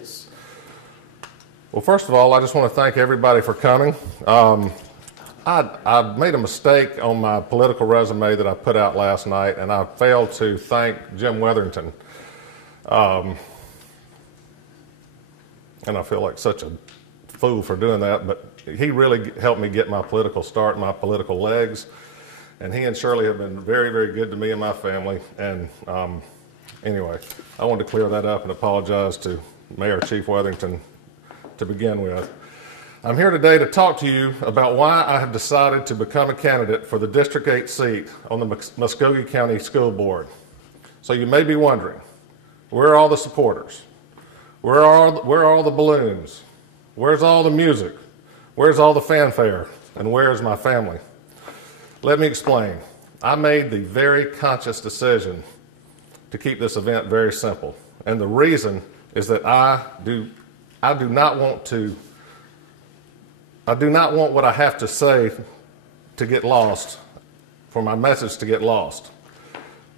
is. Well, first of all, I just want to thank everybody for coming. I made a mistake on my political resume that I put out last night, and I failed to thank Jim Wetherington. And I feel like such a fool for doing that, but he really helped me get my political start, my political legs. And he and Shirley have been very, very good to me and my family. And anyway, I wanted to clear that up and apologize to Mayor Chief Wetherington to begin with. I'm here today to talk to you about why I have decided to become a candidate for the District 8 seat on the Muscogee County School Board. So you may be wondering, where are all the supporters? Where are all the balloons? Where's all the music? Where's all the fanfare? And where's my family? Let me explain. I made the very conscious decision to keep this event very simple. And the reason is that I do not want what I have to say to get lost, for my message to get lost.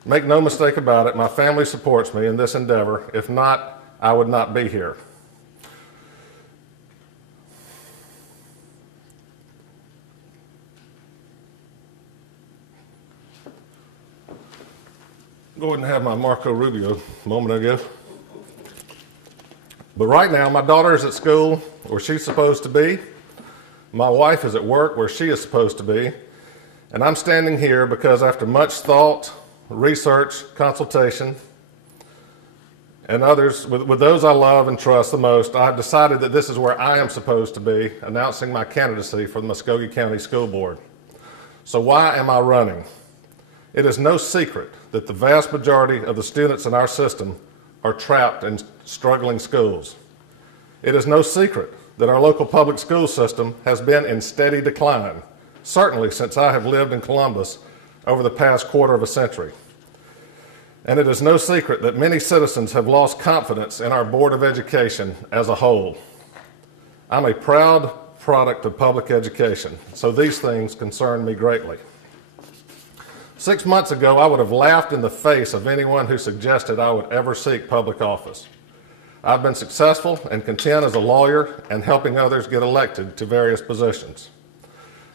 Make no mistake about it, my family supports me in this endeavor. If not, I would not be here. Go ahead and have my Marco Rubio moment ago. But right now, my daughter is at school where she's supposed to be. My wife is at work where she is supposed to be. And I'm standing here because after much thought, research, consultation, and others, with those I love and trust the most, I've decided that this is where I am supposed to be, announcing my candidacy for the Muscogee County School Board. So why am I running? It is no secret that the vast majority of the students in our system are trapped in struggling schools. It is no secret that our local public school system has been in steady decline, certainly since I have lived in Columbus over the past quarter of a century. And it is no secret that many citizens have lost confidence in our Board of Education as a whole. I'm a proud product of public education, so these things concern me greatly. 6 months ago, I would have laughed in the face of anyone who suggested I would ever seek public office. I've been successful and content as a lawyer and helping others get elected to various positions.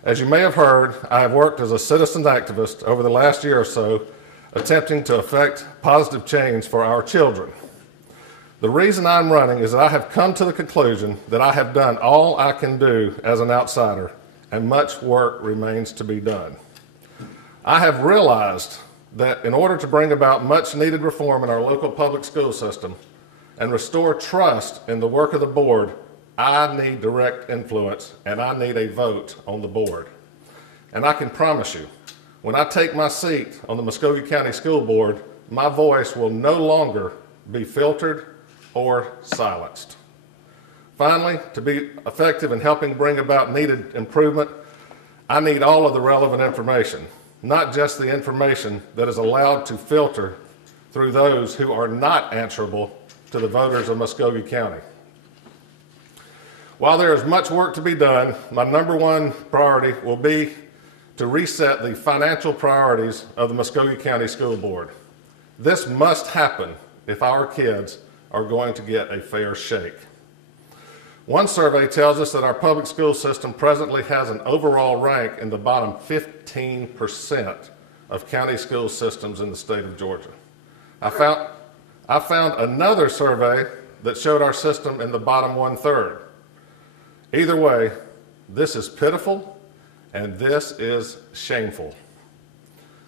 As you may have heard, I have worked as a citizen activist over the last year or so, attempting to effect positive change for our children. The reason I'm running is that I have come to the conclusion that I have done all I can do as an outsider, and much work remains to be done. I have realized that in order to bring about much needed reform in our local public school system and restore trust in the work of the board, I need direct influence and I need a vote on the board. And I can promise you, when I take my seat on the Muscogee County School Board, my voice will no longer be filtered or silenced. Finally, to be effective in helping bring about needed improvement, I need all of the relevant information, not just the information that is allowed to filter through those who are not answerable to the voters of Muscogee County. While there is much work to be done, my number one priority will be to reset the financial priorities of the Muscogee County School Board. This must happen if our kids are going to get a fair shake. One survey tells us that our public school system presently has an overall rank in the bottom 15% of county school systems in the state of Georgia. I found another survey that showed our system in the bottom 1/3. Either way, this is pitiful and this is shameful.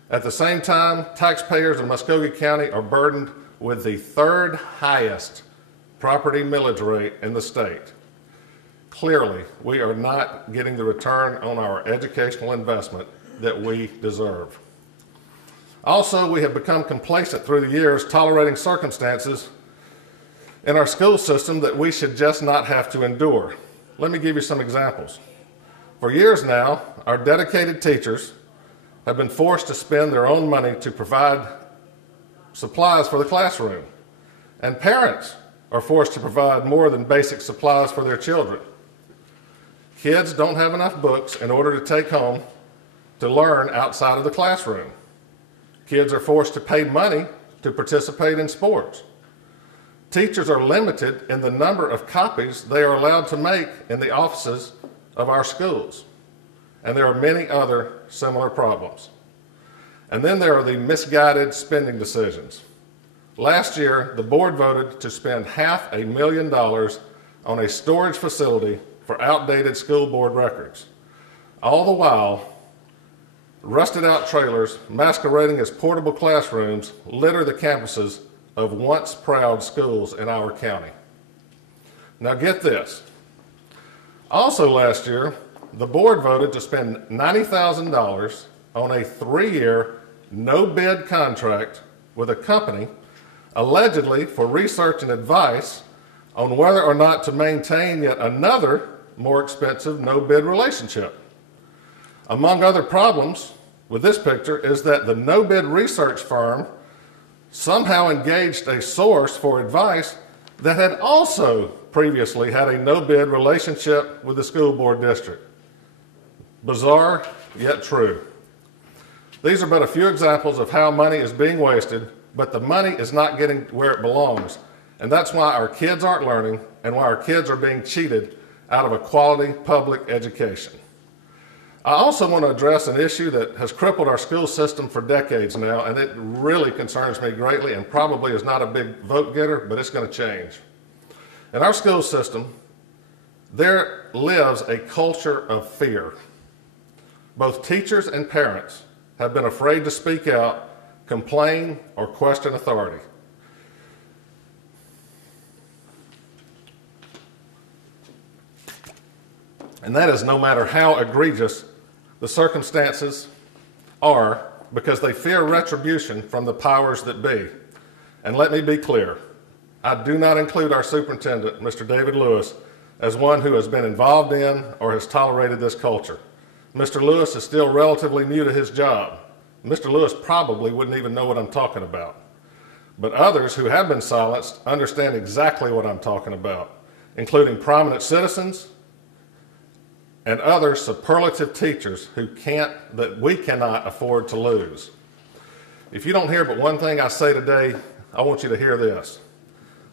At the same time, taxpayers in Muscogee County are burdened with the third highest property millage rate in the state. Clearly, we are not getting the return on our educational investment that we deserve. Also, we have become complacent through the years, tolerating circumstances in our school system that we should just not have to endure. Let me give you some examples. For years now, our dedicated teachers have been forced to spend their own money to provide supplies for the classroom, and parents are forced to provide more than basic supplies for their children. Kids don't have enough books in order to take home to learn outside of the classroom. Kids are forced to pay money to participate in sports. Teachers are limited in the number of copies they are allowed to make in the offices of our schools. And there are many other similar problems. And then there are the misguided spending decisions. Last year, the board voted to spend $500,000 on a storage facility for outdated school board records. All the while, rusted out trailers masquerading as portable classrooms litter the campuses of once proud schools in our county. Now get this. Also last year, the board voted to spend $90,000 on a 3-year no-bid contract with a company allegedly for research and advice on whether or not to maintain yet another more expensive no-bid relationship. Among other problems with this picture is that the no-bid research firm somehow engaged a source for advice that had also previously had a no-bid relationship with the school board district. Bizarre, yet true. These are but a few examples of how money is being wasted, but the money is not getting where it belongs. And that's why our kids aren't learning and why our kids are being cheated out of a quality public education. I also want to address an issue that has crippled our school system for decades now, and it really concerns me greatly and probably is not a big vote getter, but it's going to change. In our school system, there lives a culture of fear. Both teachers and parents have been afraid to speak out, complain, or question authority. And that is no matter how egregious the circumstances are, because they fear retribution from the powers that be. And let me be clear, I do not include our superintendent, Mr. David Lewis, as one who has been involved in or has tolerated this culture. Mr. Lewis is still relatively new to his job. Mr. Lewis probably wouldn't even know what I'm talking about. But others who have been silenced understand exactly what I'm talking about, including prominent citizens and other superlative teachers that we cannot afford to lose. If you don't hear but one thing I say today, I want you to hear this.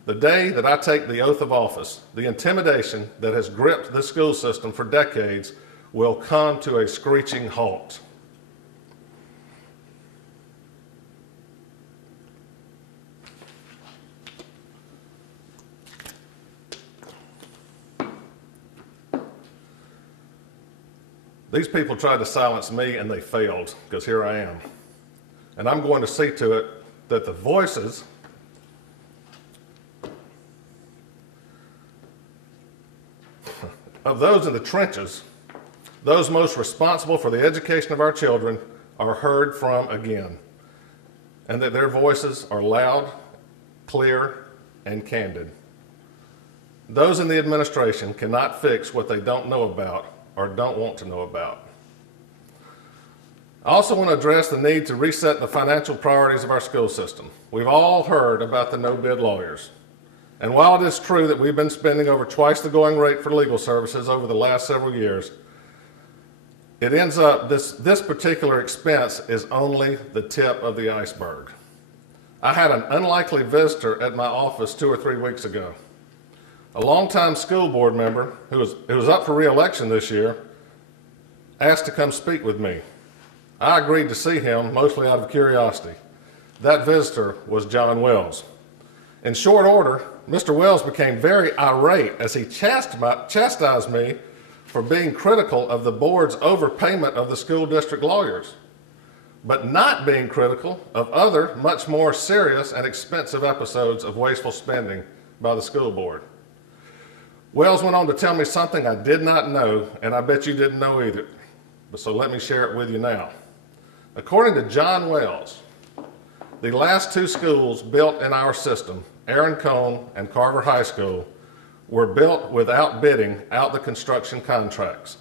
The day that I take the oath of office, the intimidation that has gripped this school system for decades will come to a screeching halt. These people tried to silence me and they failed, because here I am. And I'm going to see to it that the voices of those in the trenches, those most responsible for the education of our children, are heard from again, and that their voices are loud, clear, and candid. Those in the administration cannot fix what they don't know about or don't want to know about. I also want to address the need to reset the financial priorities of our school system. We've all heard about the no-bid lawyers. And while it is true that we've been spending over twice the going rate for legal services over the last several years, it ends up this particular expense is only the tip of the iceberg. I had an unlikely visitor at my office 2 or 3 weeks ago. A longtime school board member who was up for re-election this year asked to come speak with me. I agreed to see him, mostly out of curiosity. That visitor was John Wells. In short order, Mr. Wells became very irate as he chastised me for being critical of the board's overpayment of the school district lawyers, but not being critical of other much more serious and expensive episodes of wasteful spending by the school board. Wells went on to tell me something I did not know, and I bet you didn't know either. So let me share it with you now. According to John Wells, the last 2 schools built in our system, Aaron Cone and Carver High School, were built without bidding out the construction contracts.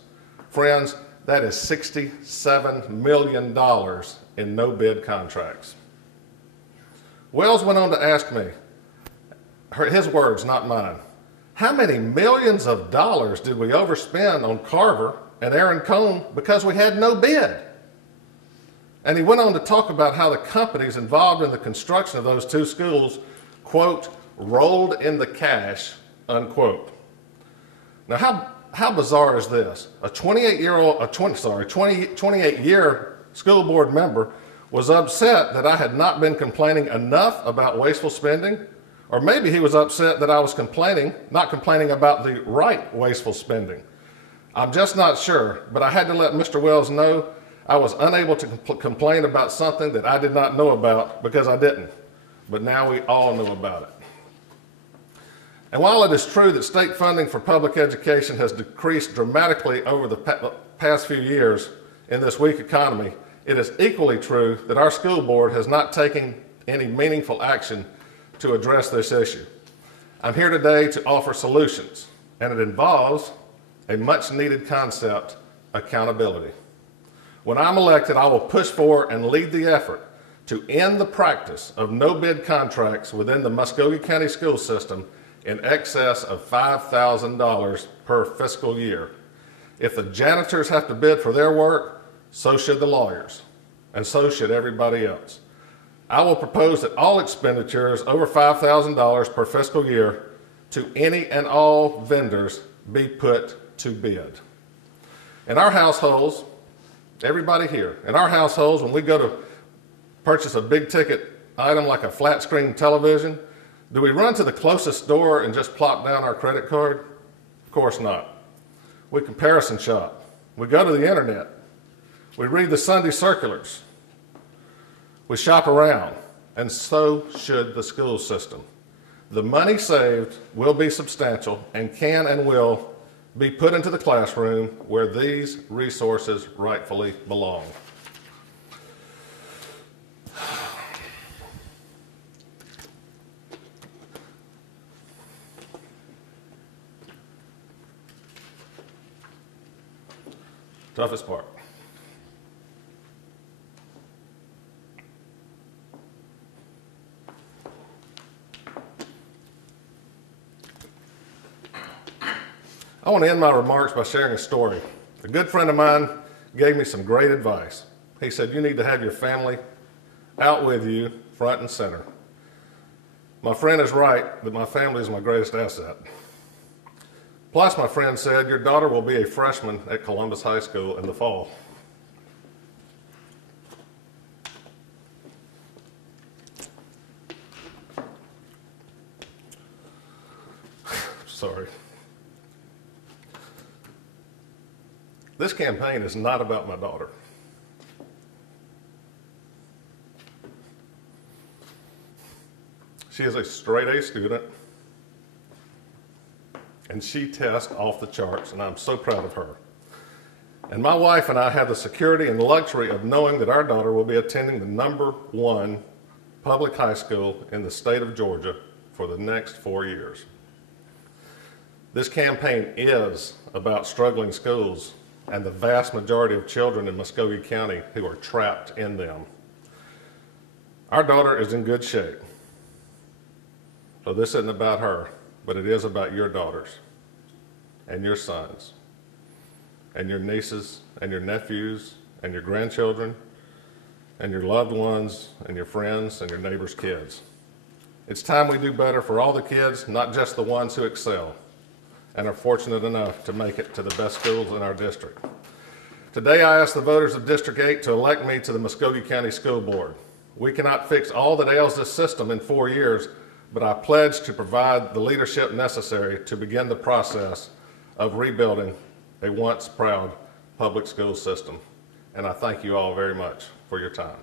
Friends, that is $67 million in no-bid contracts. Wells went on to ask me, his words, not mine, how many millions of dollars did we overspend on Carver and Aaron Cone because we had no bid? And he went on to talk about how the companies involved in the construction of those 2 schools, quote, rolled in the cash, unquote. Now, how bizarre is this? A 28-year school board member was upset that I had not been complaining enough about wasteful spending, or maybe he was upset that I was not complaining about the right wasteful spending. I'm just not sure, but I had to let Mr. Wells know I was unable to complain about something that I did not know about because I didn't. But now we all know about it. And while it is true that state funding for public education has decreased dramatically over the past few years in this weak economy, it is equally true that our school board has not taken any meaningful action to address this issue. I'm here today to offer solutions, and it involves a much needed concept, accountability. When I'm elected, I will push for and lead the effort to end the practice of no-bid contracts within the Muscogee County school system in excess of $5,000 per fiscal year. If the janitors have to bid for their work, so should the lawyers, and so should everybody else. I will propose that all expenditures over $5,000 per fiscal year to any and all vendors be put to bid. In our households, everybody here, in our households, when we go to purchase a big ticket item like a flat screen television, do we run to the closest store and just plop down our credit card? Of course not. We comparison shop. We go to the internet. We read the Sunday circulars. We shop around, and so should the school system. The money saved will be substantial and can and will be put into the classroom where these resources rightfully belong. Toughest part. I want to end my remarks by sharing a story. A good friend of mine gave me some great advice. He said, you need to have your family out with you, front and center. My friend is right that my family is my greatest asset. Plus, my friend said, your daughter will be a freshman at Columbus High School in the fall. Sorry. This campaign is not about my daughter. She is a straight A student, and she tests off the charts, and I'm so proud of her. And my wife and I have the security and luxury of knowing that our daughter will be attending the #1 public high school in the state of Georgia for the next 4 years. This campaign is about struggling schools and the vast majority of children in Muscogee County who are trapped in them. Our daughter is in good shape. So this isn't about her, but it is about your daughters and your sons and your nieces and your nephews and your grandchildren and your loved ones and your friends and your neighbors' kids. It's time we do better for all the kids, not just the ones who excel and are fortunate enough to make it to the best schools in our district. Today I ask the voters of District 8 to elect me to the Muscogee County School Board. We cannot fix all that ails this system in 4 years, but I pledge to provide the leadership necessary to begin the process of rebuilding a once proud public school system. And I thank you all very much for your time.